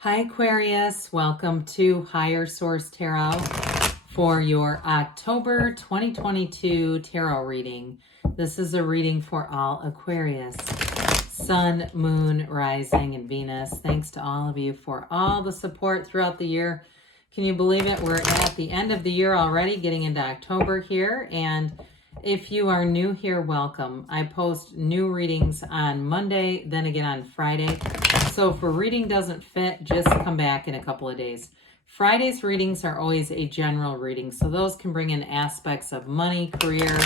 Hi Aquarius, welcome to Higher Source Tarot for your October 2022 tarot reading. This is a reading for all Aquarius, Sun, Moon, Rising, and Venus. Thanks to all of you for all the support throughout the year. Can you believe it? We're at the end of the year already, getting into October here. And if you are new here, welcome. I post new readings on Monday, then again on Friday. So if a reading doesn't fit, just come back in a couple of days. Friday's readings are always a general reading, so those can bring in aspects of money, career,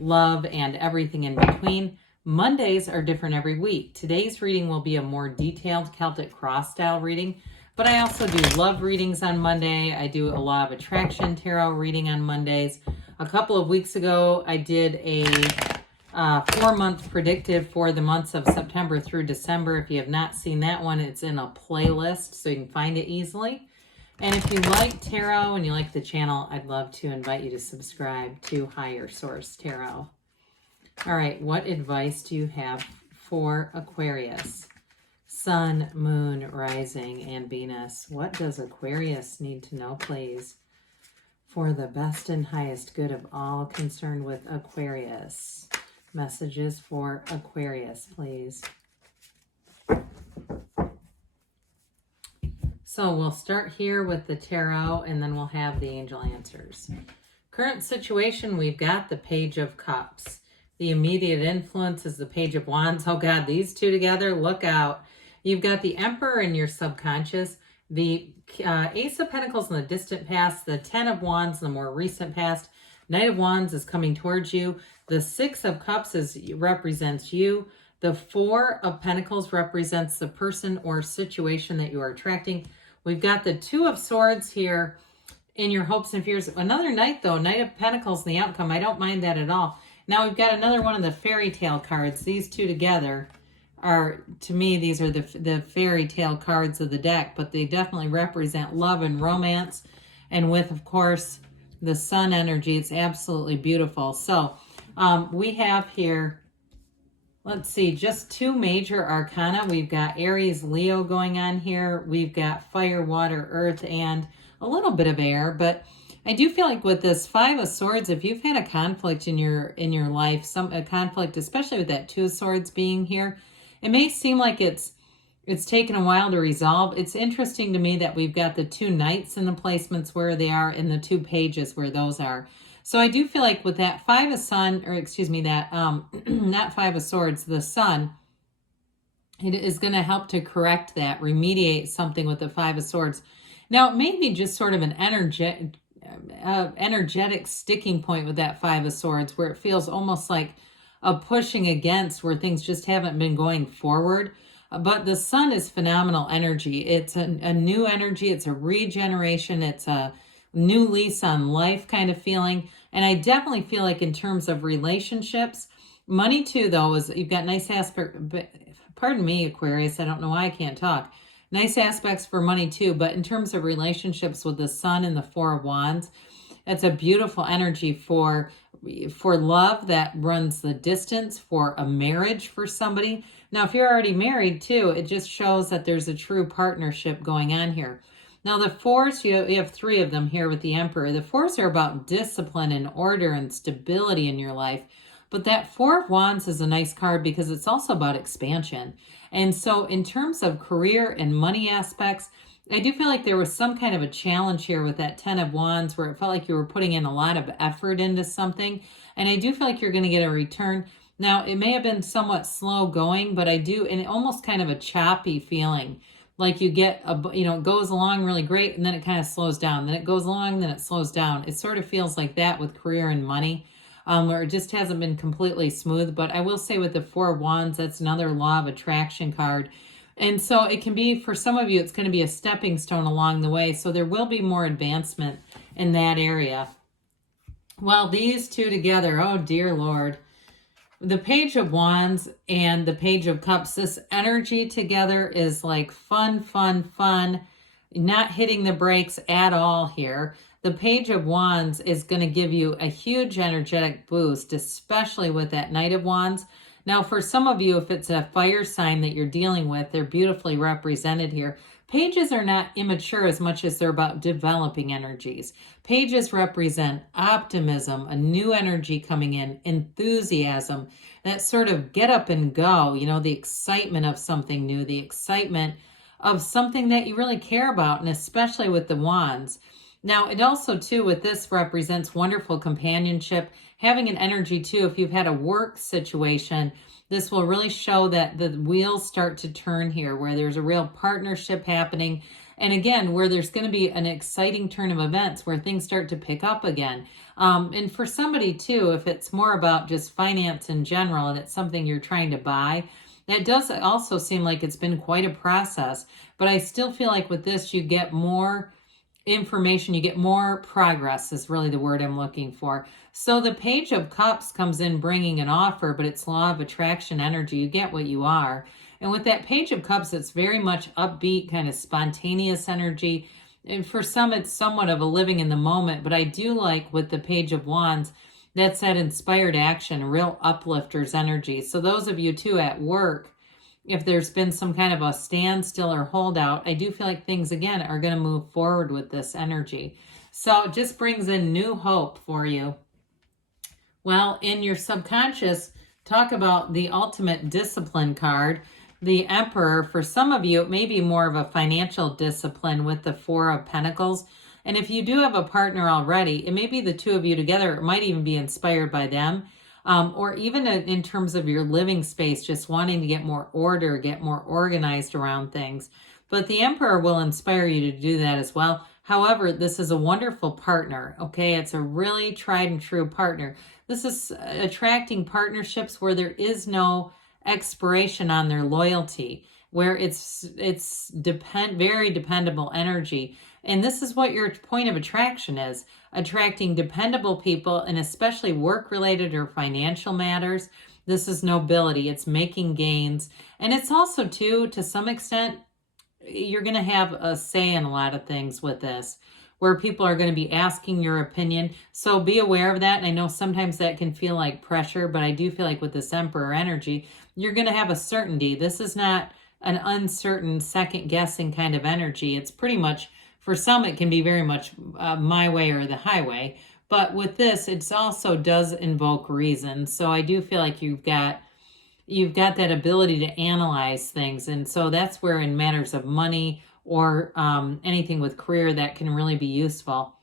love, and everything in between. Mondays are different every week. Today's reading will be a more detailed Celtic cross style reading, but I also do love readings on Monday. I do a law of attraction tarot reading on Mondays. A couple of weeks ago, I did a 4-month predictive for the months of September through December. If you have not seen that one, it's in a playlist so you can find it easily. And if you like tarot and you like the channel, I'd love to invite you to subscribe to Higher Source Tarot. All right, what advice do you have for Aquarius? Sun, Moon, Rising, and Venus. What does Aquarius need to know, please, for the best and highest good of all concerned with Aquarius? Messages for Aquarius, please. So we'll start here with the tarot, and then we'll have the angel answers. Current situation, we've got the Page of Cups. The immediate influence is the Page of Wands. Oh God, these two together, look out. You've got the Emperor in your subconscious, the Ace of Pentacles in the distant past, the Ten of Wands in the more recent past. Knight of Wands is coming towards you. The Six of Cups represents you. The Four of Pentacles represents the person or situation that you are attracting. We've got the Two of Swords here in your hopes and fears. Another Knight, though. Knight of Pentacles in the outcome. I don't mind that at all. Now we've got another one of the fairy tale cards. These two together are, to me, these are the fairy tale cards of the deck, but they definitely represent love and romance. And with, of course, the sun energy, it's absolutely beautiful. So we have here, let's see, just two major arcana. We've got Aries, Leo going on here. We've got fire, water, earth, and a little bit of air. But I do feel like with this Five of Swords, if you've had a conflict in your life, a conflict, especially with that Two of Swords being here, it may seem like it's taken a while to resolve. It's interesting to me that we've got the two Knights in the placements where they are and the two Pages where those are. So I do feel like with that Five of Sun, or excuse me, that not Five of Swords, the Sun, it is going to help to correct that, remediate something with the Five of Swords. Now, it may be just sort of an energetic sticking point with that Five of Swords, where it feels almost like a pushing against, where things just haven't been going forward. But the Sun is phenomenal energy. It's a new energy. It's a regeneration. It's a new lease on life kind of feeling. And I definitely feel like in terms of relationships, money too, though, is you've got nice aspects. Pardon me, Aquarius. I don't know why I can't talk. Nice aspects for money too. But in terms of relationships with the Sun and the Four of Wands, it's a beautiful energy for love that runs the distance, for a marriage for somebody. Now, if you're already married too, it just shows that there's a true partnership going on here. Now, the Fours, you have three of them here with the Emperor. The Fours are about discipline and order and stability in your life. But that Four of Wands is a nice card because it's also about expansion. And so in terms of career and money aspects, I do feel like there was some kind of a challenge here with that Ten of Wands where it felt like you were putting in a lot of effort into something. And I do feel like you're going to get a return. Now, it may have been somewhat slow going, but I do, and almost kind of a choppy feeling. Like you get, it goes along really great, and then it kind of slows down. Then it goes along, then it slows down. It sort of feels like that with career and money, where it just hasn't been completely smooth. But I will say with the Four of Wands, that's another law of attraction card. And so it can be, for some of you, it's going to be a stepping stone along the way. So there will be more advancement in that area. Well, these two together, oh dear Lord. The Page of Wands and the Page of Cups, this energy together is like fun, fun, fun. Not hitting the brakes at all here. The Page of Wands is going to give you a huge energetic boost, especially with that Knight of Wands. Now, for some of you, if it's a fire sign that you're dealing with, they're beautifully represented here. Pages are not immature as much as they're about developing energies. Pages represent optimism, a new energy coming in, enthusiasm, that sort of get up and go, you know, the excitement of something new, the excitement of something that you really care about, and especially with the wands. Now, it also, too, with this represents wonderful companionship, having an energy, too. If you've had a work situation, this will really show that the wheels start to turn here, where there's a real partnership happening. And again, where there's going to be an exciting turn of events where things start to pick up again. And for somebody, too, if it's more about just finance in general and it's something you're trying to buy, that does also seem like it's been quite a process. But I still feel like with this, you get more information, you get more progress is really the word I'm looking for. So the Page of Cups comes in bringing an offer, but it's law of attraction energy. You get what you are. And with that Page of Cups, it's very much upbeat, kind of spontaneous energy. And for some, it's somewhat of a living in the moment. But I do like with the Page of Wands, that's that inspired action, real uplifters energy. So those of you too at work, if there's been some kind of a standstill or holdout, I do feel like things, again, are going to move forward with this energy. So it just brings in new hope for you. Well, in your subconscious, talk about the ultimate discipline card, the Emperor. For some of you, it may be more of a financial discipline with the Four of Pentacles. And if you do have a partner already, it may be the two of you together. It might even be inspired by them. Or even in terms of your living space, just wanting to get more order, get more organized around things. But the Emperor will inspire you to do that as well. However, this is a wonderful partner, okay? It's a really tried and true partner. This is attracting partnerships where there is no expiration on their loyalty, where it's very dependable energy. And this is what your point of attraction is, attracting dependable people, and especially work-related or financial matters. This is nobility. It's making gains. And it's also, too, to some extent, you're going to have a say in a lot of things with this, where people are going to be asking your opinion. So be aware of that. And I know sometimes that can feel like pressure, but I do feel like with this Emperor energy, you're going to have a certainty. This is not an uncertain, second-guessing kind of energy. It's pretty much, for some, it can be very much my way or the highway. But with this, it also does invoke reason. So I do feel like you've got that ability to analyze things. And so that's where in matters of money or anything with career, that can really be useful.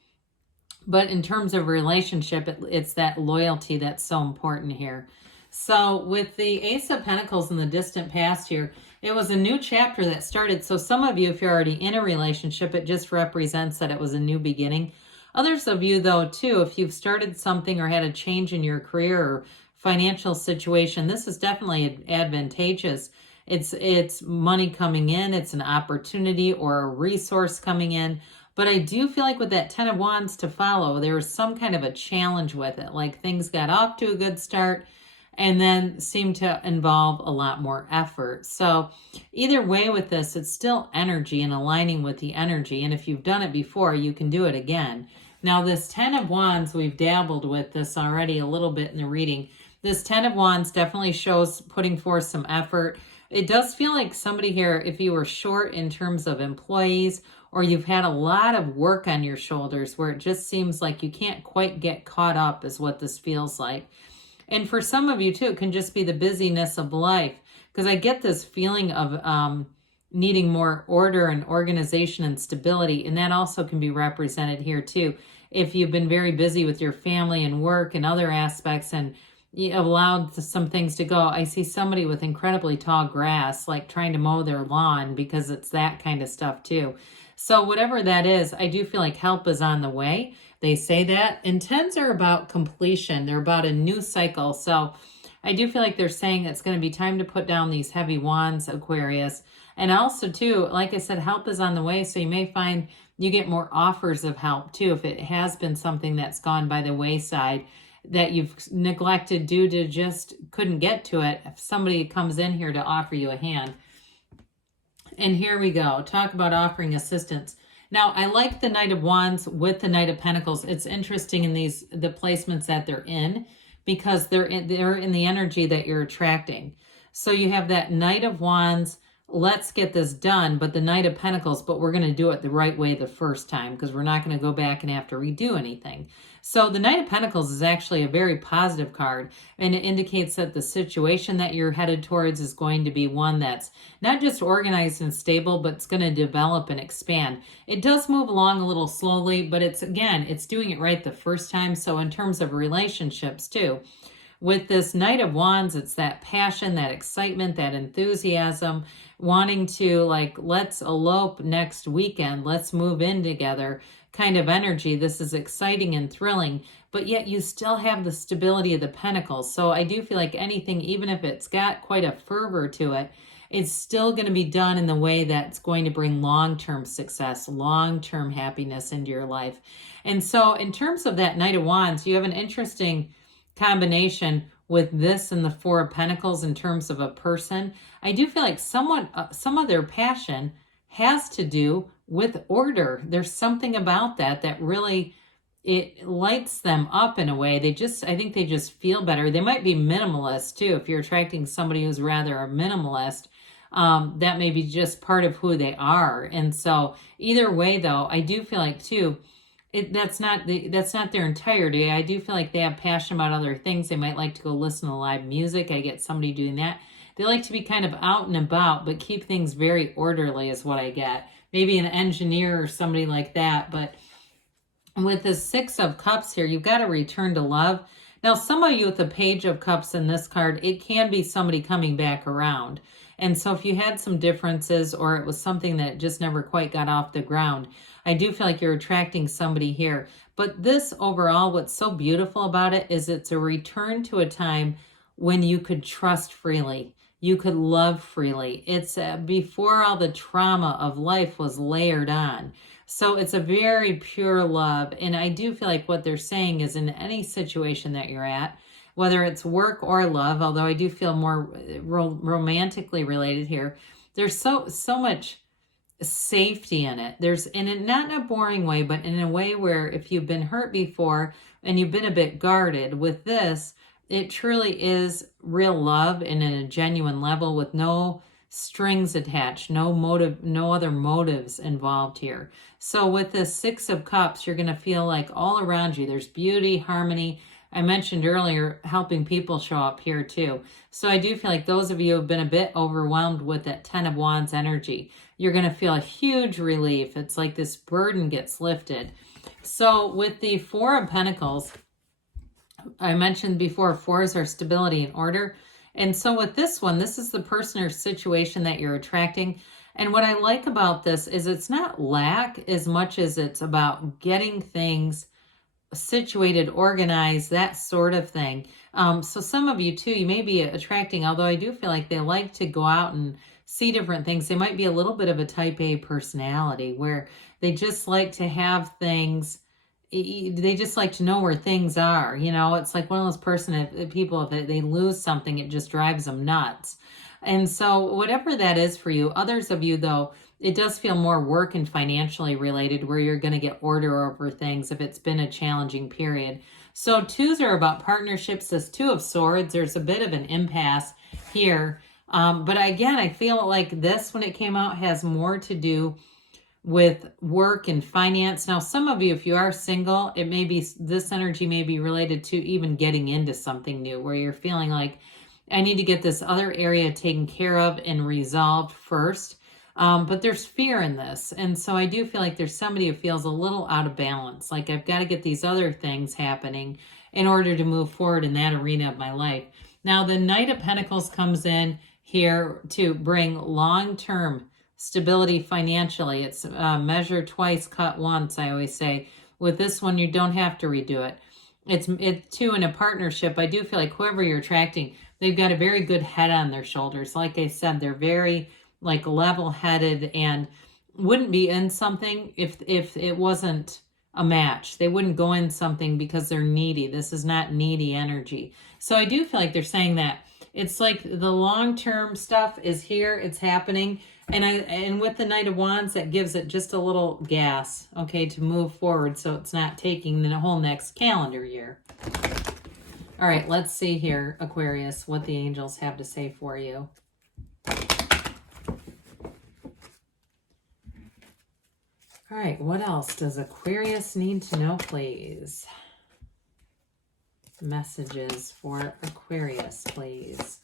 But in terms of relationship, it's that loyalty that's so important here. So with the Ace of Pentacles in the distant past here, it was a new chapter that started. So some of you, if you're already in a relationship, it just represents that it was a new beginning. Others of you, though, too, if you've started something or had a change in your career or financial situation, this is definitely advantageous. It's money coming in, it's an opportunity or a resource coming in. But I do feel like with that Ten of Wands to follow, there was some kind of a challenge with it. Like things got off to a good start and then seemed to involve a lot more effort. So either way with this, it's still energy and aligning with the energy. And if you've done it before, you can do it again. Now this Ten of Wands, we've dabbled with this already a little bit in the reading. This Ten of Wands definitely shows putting forth some effort. It does feel like somebody here, if you were short in terms of employees, or you've had a lot of work on your shoulders where it just seems like you can't quite get caught up, is what this feels like. And for some of you too, it can just be the busyness of life, because I get this feeling of needing more order and organization and stability. And that also can be represented here too. If you've been very busy with your family and work and other aspects and you allowed some things to go. I see somebody with incredibly tall grass, like trying to mow their lawn, because it's that kind of stuff too. So whatever that is, I do feel like help is on the way. They say that. And tens are about completion. They're about a new cycle. So I do feel like they're saying it's going to be time to put down these heavy wands, Aquarius. And also too, like I said, help is on the way. So you may find you get more offers of help too, if it has been something that's gone by the wayside that you've neglected due to just couldn't get to it. If somebody comes in here to offer you a hand. And here we go. Talk about offering assistance. Now, I like the Knight of Wands with the Knight of Pentacles. It's interesting in the placements that they're in, because they're in the energy that you're attracting. So you have that Knight of Wands, let's get this done, but the Knight of Pentacles, but we're going to do it the right way the first time because we're not going to go back and have to redo anything. So the Knight of Pentacles is actually a very positive card, and it indicates that the situation that you're headed towards is going to be one that's not just organized and stable, but it's going to develop and expand. It does move along a little slowly, but it's doing it right the first time. So in terms of relationships too, with this Knight of Wands, it's that passion, that excitement, that enthusiasm, wanting to like, let's elope next weekend, let's move in together kind of energy. This is exciting and thrilling, but yet you still have the stability of the Pentacles. So I do feel like anything, even if it's got quite a fervor to it, it's still going to be done in the way that's going to bring long-term success, long-term happiness into your life. And so in terms of that Knight of Wands, you have an interesting combination with this and the Four of Pentacles in terms of a person. I do feel like some of their passion has to do with order. There's something about that really, it lights them up in a way. I think they just feel better. They might be minimalist too. If you're attracting somebody who's rather a minimalist, that may be just part of who they are. And so either way though, I do feel like too, that's not their entirety. I do feel like they have passion about other things. They might like to go listen to live music. I get somebody doing that. They like to be kind of out and about, but keep things very orderly is what I get. Maybe an engineer or somebody like that. But with the Six of Cups here, you've got to return to love. Now, some of you with the Page of Cups in this card, it can be somebody coming back around. And so if you had some differences or it was something that just never quite got off the ground, I do feel like you're attracting somebody here. But this overall, what's so beautiful about it is it's a return to a time when you could trust freely. You could love freely. It's before all the trauma of life was layered on. So it's a very pure love. And I do feel like what they're saying is in any situation that you're at, whether it's work or love, although I do feel more romantically related here, there's so much safety in it. There's, and not in a boring way, but in a way where if you've been hurt before and you've been a bit guarded, with this, it truly is real love and in a genuine level with no strings attached, no motive, no other motives involved here. So with this Six of Cups, you're going to feel like all around you, there's beauty, harmony. I mentioned earlier, helping people show up here too. So I do feel like those of you who have been a bit overwhelmed with that Ten of Wands energy, you're going to feel a huge relief. It's like this burden gets lifted. So with the Four of Pentacles, I mentioned before, fours are stability and order. And so with this one, this is the person or situation that you're attracting. And what I like about this is it's not lack as much as it's about getting things situated, organized, that sort of thing. So some of you too, you may be attracting, although I do feel like they like to go out and see different things. They might be a little bit of a type A personality where they just like to have things, they just like to know where things are. You know, it's like one of those people, if they lose something, it just drives them nuts. And so whatever that is for you, others of you though, it does feel more work and financially related where you're going to get order over things if it's been a challenging period. So twos are about partnerships. This Two of Swords, there's a bit of an impasse here. But again, I feel like this, when it came out, has more to do with work and finance. Now, some of you, if you are single, it may be, this energy may be related to even getting into something new where you're feeling like, I need to get this other area taken care of and resolved first. But there's fear in this. And so I do feel like there's somebody who feels a little out of balance. Like I've got to get these other things happening in order to move forward in that arena of my life. Now, the Knight of Pentacles comes in here to bring long-term stability financially. It's measure twice, cut once, I always say. With this one, you don't have to redo it. It's two in a partnership. I do feel like whoever you're attracting, they've got a very good head on their shoulders. Like I said, they're very like level-headed and wouldn't be in something if it wasn't a match. They wouldn't go in something because they're needy. This is not needy energy. So I do feel like they're saying that it's like the long-term stuff is here, it's happening. And with the Knight of Wands, that gives it just a little gas, okay, to move forward so it's not taking the whole next calendar year. All right, let's see here, Aquarius, what the angels have to say for you. All right, what else does Aquarius need to know, please? Messages for Aquarius, please.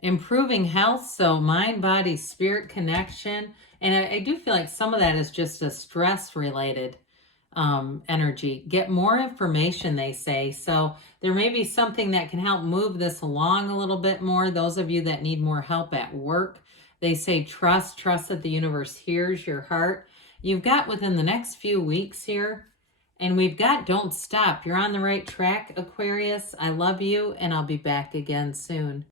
Improving health, so mind, body, spirit connection. And I do feel like some of that is just a stress-related energy. Get more information, they say. So there may be something that can help move this along a little bit more. Those of you that need more help at work, they say trust that the universe hears your heart. You've got within the next few weeks here, and we've got don't stop. You're on the right track, Aquarius. I love you, and I'll be back again soon.